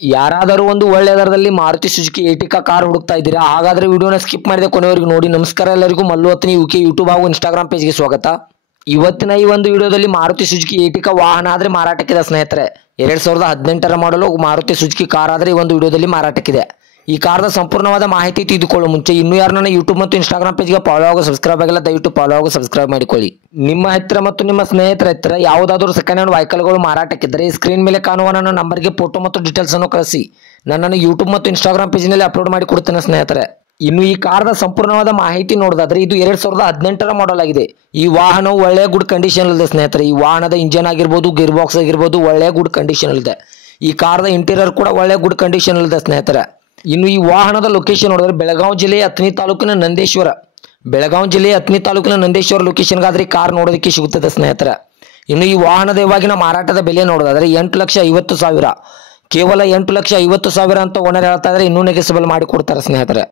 ಯಾರಾದರೂ ಒಂದು ಒಳ್ಳೆ ದರದಲ್ಲಿ ಮಾರುತಿ ಸುಜುಕಿ ಏಟಿಕಾ ಕಾರ್ ಹುಡುಕ್ತಾ ಇದ್ದೀರಾ? ಹಾಗಾದ್ರೆ ವಿಡಿಯೋನ ಸ್ಕಿಪ್ ಮಾಡಿದೆ ಕೊನೆವರೆಗೂ ನೋಡಿ. ನಮಸ್ಕಾರ ಎಲ್ಲರಿಗೂ, ಮಲ್ಲು ಹತ್ತನೇ ಯುಕೆ ಯೂಟ್ಯೂಬ್ ಹಾಗೂ ಇನ್ಸ್ಟಾಗ್ರಾಮ್ ಪೇಜ್ಗೆ ಸ್ವಾಗತ. ಇವತ್ತಿನ ಈ ಒಂದು ವಿಡಿಯೋದಲ್ಲಿ ಮಾರುತಿ ಸುಜುಕಿ ಏಟಿಕಾ ವಾಹನ ಆದ್ರೆ ಮಾರಾಟಕ್ಕಿದೆ ಸ್ನೇಹಿತರೆ. 2018ರ ಮಾಡಲು ಮಾರುತಿ ಸುಜುಕಿ ಕಾರ್ ಆದ್ರೆ ಈ ಒಂದು ವಿಡಿಯೋದಲ್ಲಿ ಮಾರಾಟಕ್ಕಿದೆ. ಈ ಕಾರ್ದ ಸಂಪೂರ್ಣವಾದ ಮಾಹಿತಿ ತಿಳಿದುಕೊಳ್ಳುವ ಮುಂಚೆ ಇನ್ನೂ ಯಾರು ನನ್ನ ಯೂಟ್ಯೂಬ್ ಮತ್ತು ಇನ್ಸ್ಟಾಗ್ರಾಮ್ ಪೇಜ್ಗೆ ಫಾಲೋ ಹಾಗೂ ಸಬ್ಸ್ಕ್ರೈಬ್ ಆಗಿಲ್ಲ, ದಯವಿಟ್ಟು ಫಾಲೋ ಹಾಗೂ ಸಬ್ಸ್ಕ್ರೈಬ್ ಮಾಡಿಕೊಳ್ಳಿ. ನಿಮ್ಮ ಹತ್ತಿರ ಮತ್ತು ನಿಮ್ಮ ಸ್ನೇಹಿತರ ಹತ್ತಿರ ಯಾವುದಾದರೂ ಸೆಕೆಂಡ್ ಹ್ಯಾಂಡ್ ವೆಹಿಕಲ್ಗಳು ಮಾರಾಟಕ್ಕಿದ್ದರೆ ಸ್ಕ್ರೀನ್ ಮೇಲೆ ಕಾಣುವ ನನ್ನ ನಂಬರ್ಗೆ ಫೋಟೋ ಮತ್ತು ಡೀಟೇಲ್ಸ್ ಅನ್ನು ಕಳಿಸಿ. ನನ್ನನ್ನು ಯೂಟ್ಯೂಬ್ ಮತ್ತು ಇನ್ಸ್ಟಾಗ್ರಾಮ್ ಪೇಜ್ನಲ್ಲಿ ಅಪ್ಲೋಡ್ ಮಾಡಿ ಕೊಡ್ತೇನೆ ಸ್ನೇಹಿತರೆ. ಇನ್ನು ಈ ಕಾರ್ದ ಸಂಪೂರ್ಣವಾದ ಮಾಹಿತಿ ನೋಡೋದಾದ್ರೆ ಇದು 2018ರ ಮಾಡಲ್ ಆಗಿದೆ. ಈ ವಾಹನವು ಒಳ್ಳೆಯ ಗುಡ್ ಕಂಡೀಷನ್ ಇದೆ ಸ್ನೇಹಿತರೆ. ಈ ವಾಹನದ ಇಂಜಿನ್ ಆಗಿರ್ಬೋದು, ಗೇರ್ ಬಾಕ್ಸ್ ಆಗಿರ್ಬೋದು ಒಳ್ಳೆಯ ಗುಡ್ ಕಂಡೀಷನ್ ಇದೆ. ಈ ಕಾರ್ದ ಇಂಟೀರಿಯರ್ ಕೂಡ ಒಳ್ಳೆಯ ಗುಡ್ ಕಂಡೀಷನ್ ಇದೆ ಸ್ನೇಹಿತರೆ. ಇನ್ನು ಈ ವಾಹನದ ಲೊಕೇಶನ್ ನೋಡಿದ್ರೆ ಬೆಳಗಾವಿ ಜಿಲ್ಲೆಯ ಅಥಣಿ ತಾಲೂಕಿನ ನಂದೇಶ್ವರ. ಬೆಳಗಾವಿ ಜಿಲ್ಲೆಯ ಅಥಣಿ ತಾಲೂಕಿನ ನಂದೇಶ್ವರ ಲೊಕೇಶನ್ಗಾದ್ರೆ ಕಾರ್ ನೋಡೋದಕ್ಕೆ ಸಿಗುತ್ತದೆ ಸ್ನೇಹಿತರೆ. ಇನ್ನು ಈ ವಾಹನದ ಇವಾಗಿನ ಮಾರಾಟದ ಬೆಲೆ ನೋಡೋದಾದ್ರೆ 8,50,000, ಕೇವಲ 8,50,000 ಅಂತ ಓನರ್ ಹೇಳ್ತಾ ಇದ್ರೆ ಇನ್ನೂ ನೆಗೆಸಬಲ್ ಮಾಡಿ ಕೊಡ್ತಾರೆ ಸ್ನೇಹಿತರೆ.